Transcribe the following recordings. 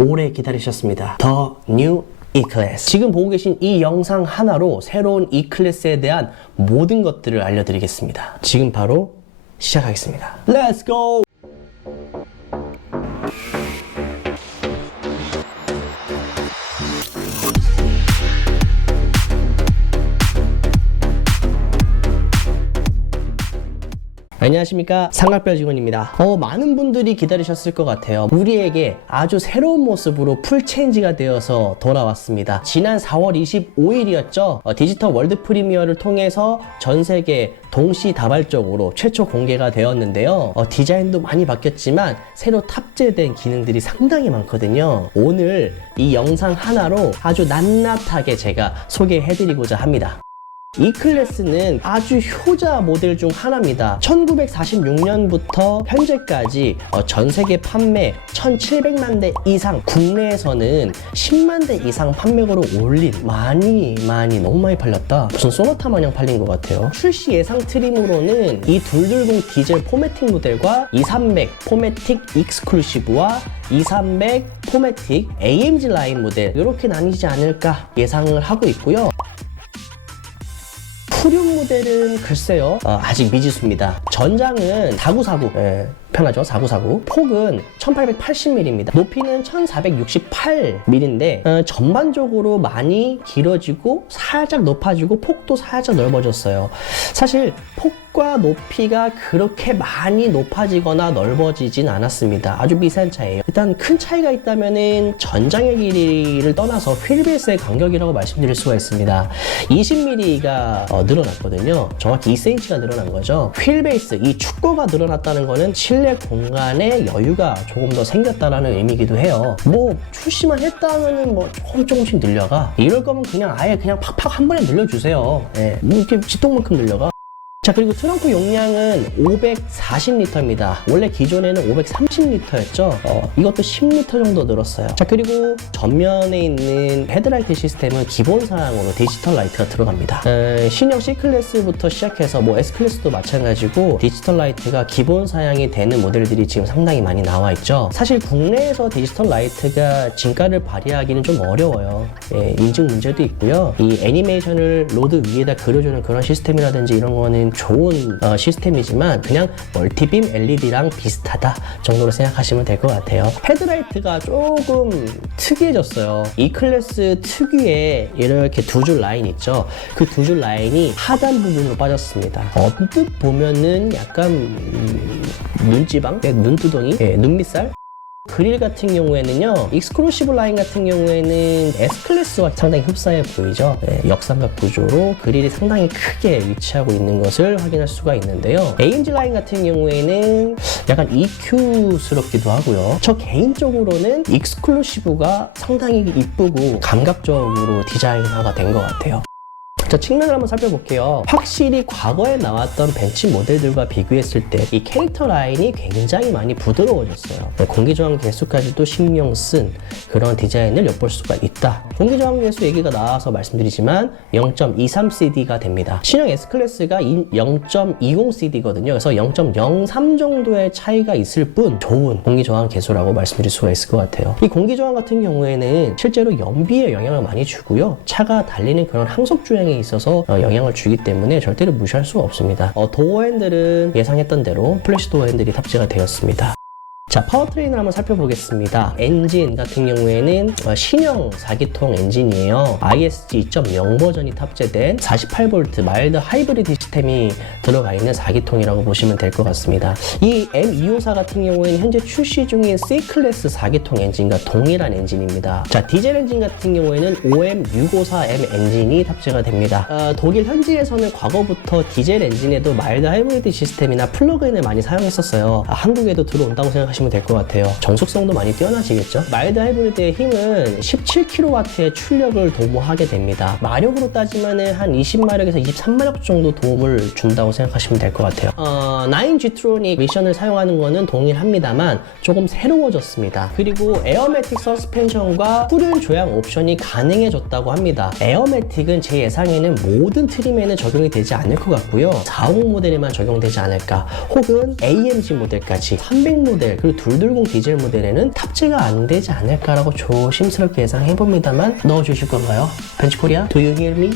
오래 기다리셨습니다. 더 뉴 E-클래스. 지금 보고 계신 이 영상 하나로 새로운 E-클래스에 대한 모든 것들을 알려드리겠습니다. 지금 바로 시작하겠습니다. Let's go! 안녕하십니까, 삼각별 직원입니다. 많은 분들이 기다리셨을 것 같아요. 우리에게 아주 새로운 모습으로 풀체인지가 되어서 돌아왔습니다. 지난 4월 25일이었죠 디지털 월드 프리미어를 통해서 전 세계 동시다발적으로 최초 공개가 되었는데요. 디자인도 많이 바뀌었지만 새로 탑재된 기능들이 상당히 많거든요. 오늘 이 영상 하나로 아주 낱낱하게 제가 소개해드리고자 합니다. E-클래스는 아주 효자 모델 중 하나입니다. 1946년부터 현재까지 전 세계 판매 1700만 대 이상, 국내에서는 10만 대 이상 판매고를 올린, 너무 많이 팔렸다. 무슨 소나타 마냥 팔린 것 같아요. 출시 예상 트림으로는 이 220 디젤 포매틱 모델과 2300 포매틱 익스클루시브와 2300 포매틱 AMG 라인 모델, 이렇게 나뉘지 않을까 예상을 하고 있고요. 후륜 모델은 글쎄요, 아직 미지수입니다. 전장은 494, 편하죠? 494. 폭은 1880mm입니다. 높이는 1468mm인데 전반적으로 많이 길어지고 살짝 높아지고 폭도 살짝 넓어졌어요. 사실 폭과 높이가 그렇게 많이 높아지거나 넓어지진 않았습니다. 아주 미세한 차이예요. 일단 큰 차이가 있다면은 전장의 길이를 떠나서 휠베이스의 간격이라고 말씀드릴 수가 있습니다. 20mm가 늘어났거든요. 정확히 2cm가 늘어난 거죠. 휠베이스, 이 축구가 늘어났다는 거는 실내 공간에 여유가 조금 더 생겼다라는 의미이기도 해요. 출시만 했다면은 조금씩 늘려가. 이럴 거면 그냥 아예 그냥 팍팍 한 번에 늘려주세요. 이렇게 지똥만큼 늘려가. 자, 그리고 트렁크 용량은 540리터입니다. 원래 기존에는 530리터였죠. 이것도 10리터 정도 늘었어요. 자, 그리고 전면에 있는 헤드라이트 시스템은 기본 사양으로 디지털 라이트가 들어갑니다. 신형 C클래스부터 시작해서 S클래스도 마찬가지고 디지털 라이트가 기본 사양이 되는 모델들이 지금 상당히 많이 나와 있죠. 사실 국내에서 디지털 라이트가 진가를 발휘하기는 좀 어려워요. 인증 문제도 있고요. 이 애니메이션을 로드 위에다 그려주는 그런 시스템이라든지 이런 거는 좋은 시스템이지만 그냥 멀티빔 LED랑 비슷하다 정도로 생각하시면 될 것 같아요. 헤드라이트가 조금 특이해졌어요. E-클래스 특유의 이렇게 두 줄 라인 있죠. 그 두 줄 라인이 하단 부분으로 빠졌습니다. 언뜻 보면은 약간 눈지방? 눈두덩이? 눈밑살? 그릴 같은 경우에는요, 익스클루시브 라인 같은 경우에는 S클래스와 상당히 흡사해 보이죠. 역삼각 구조로 그릴이 상당히 크게 위치하고 있는 것을 확인할 수가 있는데요. AMG 라인 같은 경우에는 약간 EQ스럽기도 하고요. 저 개인적으로는 익스클루시브가 상당히 이쁘고 감각적으로 디자인화가 된 것 같아요. 자, 측면을 한번 살펴볼게요. 확실히 과거에 나왔던 벤츠 모델들과 비교했을 때 이 캐릭터 라인이 굉장히 많이 부드러워졌어요. 공기저항 개수까지도 신경 쓴 그런 디자인을 엿볼 수가 있다. 공기저항 개수 얘기가 나와서 말씀드리지만 0.23cd가 됩니다. 신형 S클래스가 0.20cd거든요. 그래서 0.03 정도의 차이가 있을 뿐 좋은 공기저항 개수라고 말씀드릴 수가 있을 것 같아요. 이 공기저항 같은 경우에는 실제로 연비에 영향을 많이 주고요. 차가 달리는 그런 항속 주행에 있어서 영향을 주기 때문에 절대로 무시할 수가 없습니다. 도어 핸들은 예상했던 대로 플래시 도어 핸들이 탑재가 되었습니다. 자, 파워트레인을 한번 살펴보겠습니다. 엔진 같은 경우에는 신형 4기통 엔진이에요. ISG 2.0 버전이 탑재된 48V 마일드 하이브리드 시스템이 들어가 있는 4기통이라고 보시면 될 것 같습니다. 이 M254 같은 경우에는 현재 출시 중인 C클래스 4기통 엔진과 동일한 엔진입니다. 자, 디젤 엔진 같은 경우에는 OM654M 엔진이 탑재가 됩니다. 독일 현지에서는 과거부터 디젤 엔진에도 마일드 하이브리드 시스템이나 플러그인을 많이 사용했었어요. 한국에도 들어온다고 생각하시면 될 것 같아요. 정숙성도 많이 뛰어나지겠죠? 마일드 하이브리드의 힘은 17kW의 출력을 도모하게 됩니다. 마력으로 따지면 한 20마력에서 23마력 정도 도움을 준다고 생각하시면 될 것 같아요. 9 G트로닉 미션을 사용하는 거는 동일합니다만 조금 새로워졌습니다. 그리고 에어매틱 서스펜션과 후륜 조향 옵션이 가능해졌다고 합니다. 에어매틱은 제 예상에는 모든 트림에는 적용이 되지 않을 것 같고요. 450 모델에만 적용되지 않을까, 혹은 AMG 모델까지 300 모델, 그리고 220 디젤 모델에는 탑재가 안 되지 않을까라고 조심스럽게 예상해봅니다만 넣어주실 건가요? 벤츠코리아? Do you hear me?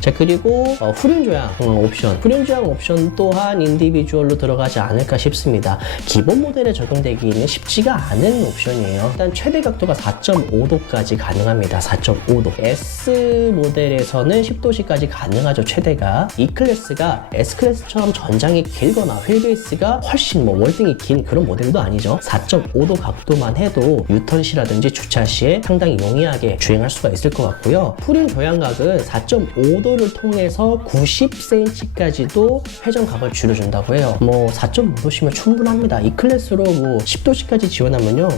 자, 그리고 후륜 조향 옵션. 후륜 조향 옵션 또한 인디비주얼로 들어가지 않을까 싶습니다. 기본 모델에 적용되기는 쉽지가 않은 옵션이에요. 일단 최대 각도가 4.5도까지 가능합니다. 4.5도. S 모델에서는 10도씨까지 가능하죠, 최대가. E클래스가 S클래스처럼 전장이 길거나 휠베이스가 훨씬 월등히 긴 그런 모델도 아니죠. 4.5도 각도만 해도 유턴시라든지 주차 시에 상당히 용이하게 주행할 수가 있을 것 같고요. 후륜 조향각은 4.5도 를 통해서 90cm까지도 회전각을 줄여준다고 해요. 4.5도시면 충분합니다. 이 클래스로 10도씨까지 지원하면요.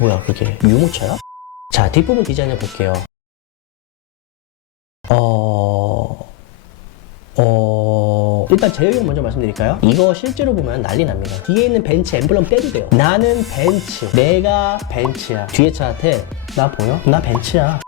뭐야 그게? 유모차야? 자, 뒷부분 디자인을 볼게요. 일단 제외경 먼저 말씀드릴까요? 이거 실제로 보면 난리 납니다. 뒤에 있는 벤츠 엠블럼 떼도 돼요. 나는 벤츠. 내가 벤츠야. 뒤에 차한테 나 보여? 나 벤츠야.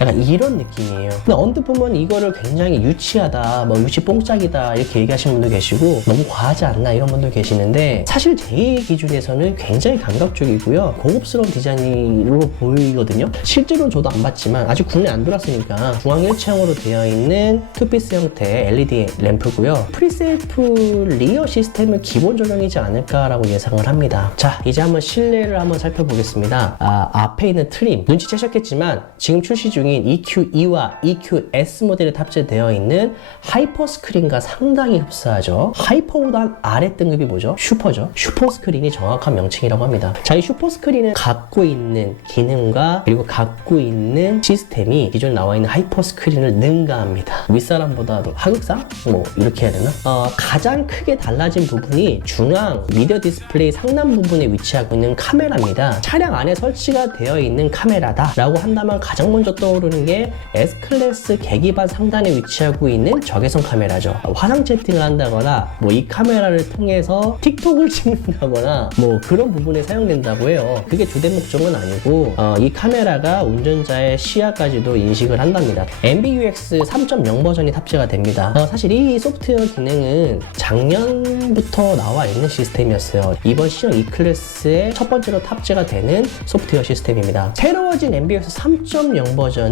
약간 이런 느낌이에요. 근데 언뜻 보면 이거를 굉장히 유치하다, 유치 뽕짝이다 이렇게 얘기하시는 분도 계시고 너무 과하지 않나 이런 분도 계시는데 사실 제 기준에서는 굉장히 감각적이고요. 고급스러운 디자인으로 보이거든요. 실제로는 저도 안 봤지만 아직 국내 안 들어왔으니까 중앙 일체형으로 되어 있는 투피스 형태의 LED 램프고요. 프리셀프 리어 시스템은 기본 적용이지 않을까라고 예상을 합니다. 자, 이제 한번 실내를 한번 살펴보겠습니다. 앞에 있는 트림 눈치채셨겠지만 지금 출시 중인 EQ2와 EQS 모델에 탑재되어 있는 하이퍼 스크린과 상당히 흡사하죠. 하이퍼보다 아래 등급이 뭐죠? 슈퍼죠. 슈퍼 스크린이 정확한 명칭이라고 합니다. 자, 이 슈퍼 스크린은 갖고 있는 기능과 그리고 갖고 있는 시스템이 기존에 나와 있는 하이퍼 스크린을 능가합니다. 윗사람보다도 하극상? 이렇게 해야 되나? 가장 크게 달라진 부분이 중앙 미디어 디스플레이 상단 부분에 위치하고 있는 카메라입니다. 차량 안에 설치가 되어 있는 카메라다 라고 한다면 가장 먼저 떠오르는 게 S클래스 계기판 상단에 위치하고 있는 적외선 카메라죠. 화상 채팅을 한다거나 이 카메라를 통해서 틱톡을 찍는다거나 그런 부분에 사용된다고 해요. 그게 주된 목적은 아니고 이 카메라가 운전자의 시야까지도 인식을 한답니다. MBUX 3.0 버전이 탑재가 됩니다. 사실 이 소프트웨어 기능은 작년부터 나와 있는 시스템이었어요. 이번 시형 E클래스의 첫 번째로 탑재가 되는 소프트웨어 시스템입니다. 새로워진 MBUX 3.0 버전은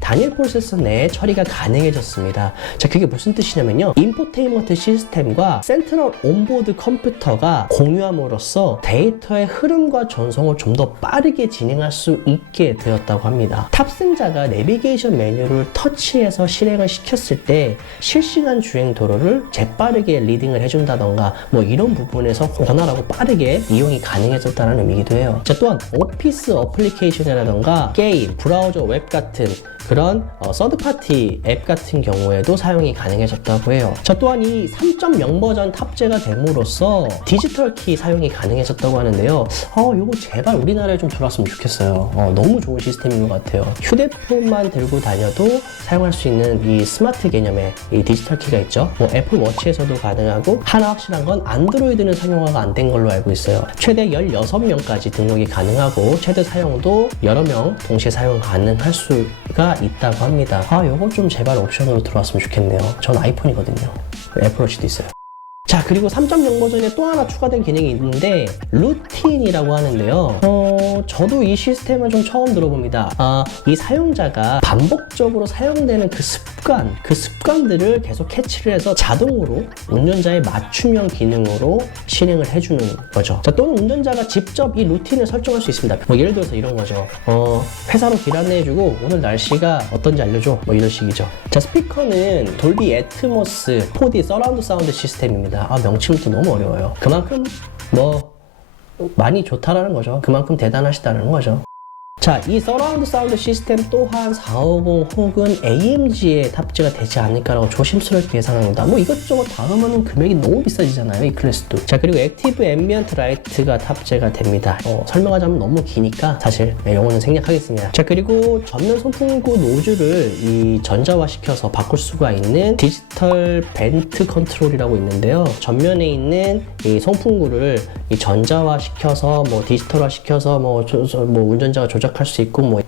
단일 프로세서 내에 처리가 가능해졌습니다. 자, 그게 무슨 뜻이냐면요. 인포테인먼트 시스템과 센트럴 온보드 컴퓨터가 공유함으로써 데이터의 흐름과 전송을 좀 더 빠르게 진행할 수 있게 되었다고 합니다. 탑승자가 내비게이션 메뉴를 터치해서 실행을 시켰을 때 실시간 주행 도로를 재빠르게 리딩을 해준다던가 이런 부분에서 원활하고 빠르게 이용이 가능해졌다는 의미이기도 해요. 자, 또한 오피스 어플리케이션이라던가 게임, 브라우저 웹 같은 그런 서드파티 앱 같은 경우에도 사용이 가능해졌다고 해요. 자, 또한 이 3.0 버전 탑재가 됨으로써 디지털 키 사용이 가능해졌다고 하는데요. 이거 제발 우리나라에 좀 들어왔으면 좋겠어요. 너무 좋은 시스템인 것 같아요. 휴대폰만 들고 다녀도 사용할 수 있는 이 스마트 개념의 이 디지털 키가 있죠. 애플 워치에서도 가능하고 하나 확실한 건 안드로이드는 상용화가 안 된 걸로 알고 있어요. 최대 16명까지 등록이 가능하고 최대 사용도 여러 명 동시에 사용 가능할 수가 있다고 합니다. 요거 좀 제발 옵션으로 들어왔으면 좋겠네요. 전 아이폰이거든요. 애플워치도 있어요. 자, 그리고 3.0 버전에 또 하나 추가된 기능이 있는데 루틴이라고 하는데요. 저도 이 시스템을 좀 처음 들어봅니다. 이 사용자가 반복적으로 사용되는 그 습관들을 계속 캐치를 해서 자동으로 운전자의 맞춤형 기능으로 실행을 해주는 거죠. 자, 또는 운전자가 직접 이 루틴을 설정할 수 있습니다. 예를 들어서 이런 거죠. 회사로 길 안내해주고 오늘 날씨가 어떤지 알려줘. 이런 식이죠. 자, 스피커는 돌비 애트모스 4D 서라운드 사운드 시스템입니다. 명칭부터 너무 어려워요. 그만큼 많이 좋다라는 거죠. 그만큼 대단하시다는 거죠. 자, 이 서라운드 사운드 시스템 또한 450 혹은 AMG에 탑재가 되지 않을까라고 조심스럽게 예상합니다. 이것저것 다 하면은 금액이 너무 비싸지잖아요, 이 클래스도. 자, 그리고 액티브 앰비언트 라이트가 탑재가 됩니다. 설명하자면 너무 기니까 사실 영어는 생략하겠습니다. 자, 그리고 전면 송풍구 노즐을 이 전자화시켜서 바꿀 수가 있는 디지털 벤트 컨트롤이라고 있는데요. 전면에 있는 이 송풍구를 이 전자화시켜서 디지털화시켜서 운전자가 조작할 수 있고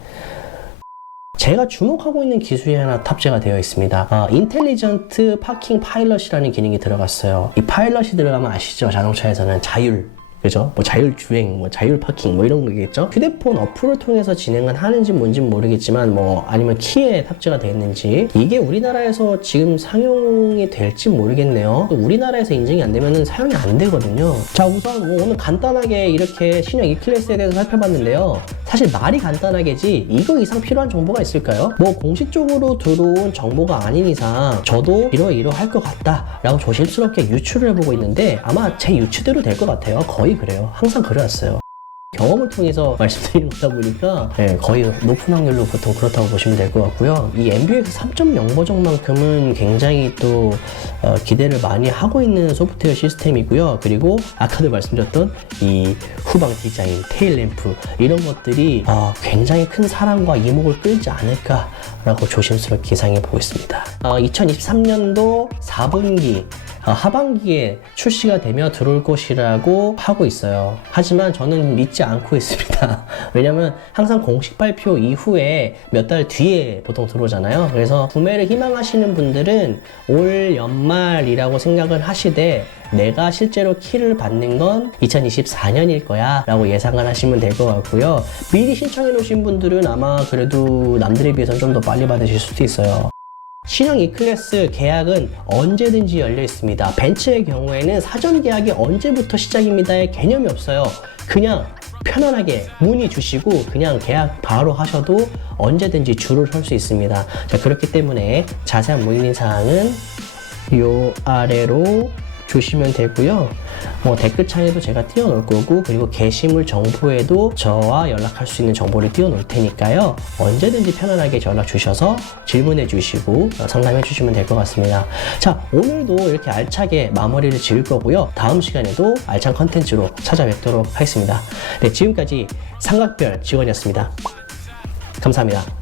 제가 주목하고 있는 기술이 하나 탑재가 되어 있습니다. 인텔리전트 파킹 파일럿이라는 기능이 들어갔어요. 이 파일럿이 들어가면 아시죠? 자동차에서는 자율 그죠? 뭐 자율주행, 뭐 자율파킹, 뭐 이런 거겠죠? 휴대폰 어플을 통해서 진행은 하는지 뭔지는 모르겠지만, 뭐, 아니면 키에 탑재가 되어 있는지, 이게 우리나라에서 지금 상용이 될지 모르겠네요. 우리나라에서 인증이 안 되면은 사용이 안 되거든요. 자, 우선 뭐 오늘 간단하게 이렇게 신형 E클래스에 대해서 살펴봤는데요. 사실 말이 간단하게지, 이거 이상 필요한 정보가 있을까요? 뭐, 공식적으로 들어온 정보가 아닌 이상, 저도 이러이러할 것 같다, 라고 조심스럽게 유추를 해보고 있는데, 아마 제 유추대로 될 것 같아요. 거의 그래요. 항상 그래왔어요. 경험을 통해서 말씀드리는 거다 보니까 거의 높은 확률로 보통 그렇다고 보시면 될 것 같고요. 이 MBUX 3.0 버전만큼은 굉장히 또 기대를 많이 하고 있는 소프트웨어 시스템이고요. 그리고 아까도 말씀드렸던 이 후방 디자인, 테일 램프 이런 것들이 굉장히 큰 사랑과 이목을 끌지 않을까라고 조심스럽게 예상해 보고 있습니다. 2023년도 4분기 하반기에 출시가 되며 들어올 것이라고 하고 있어요. 하지만 저는 믿지 않고 있습니다. 왜냐면 항상 공식 발표 이후에 몇 달 뒤에 보통 들어오잖아요. 그래서 구매를 희망하시는 분들은 올 연말이라고 생각을 하시되 내가 실제로 키를 받는 건 2024년일 거야 라고 예상을 하시면 될 것 같고요. 미리 신청해 놓으신 분들은 아마 그래도 남들에 비해서는 좀 더 빨리 받으실 수도 있어요. 신형 E클래스 계약은 언제든지 열려 있습니다. 벤츠의 경우에는 사전 계약이 언제부터 시작입니다의 개념이 없어요. 그냥 편안하게 문의 주시고 그냥 계약 바로 하셔도 언제든지 줄을 설 수 있습니다. 자, 그렇기 때문에 자세한 문의 사항은 요 아래로 주시면 되고요. 뭐 댓글창에도 제가 띄워놓을 거고, 그리고 게시물 정보에도 저와 연락할 수 있는 정보를 띄워놓을 테니까요. 언제든지 편안하게 연락 주셔서 질문해 주시고 상담해 주시면 될 것 같습니다. 자, 오늘도 이렇게 알차게 마무리를 지을 거고요. 다음 시간에도 알찬 컨텐츠로 찾아뵙도록 하겠습니다. 네, 지금까지 삼각별 직원이었습니다. 감사합니다.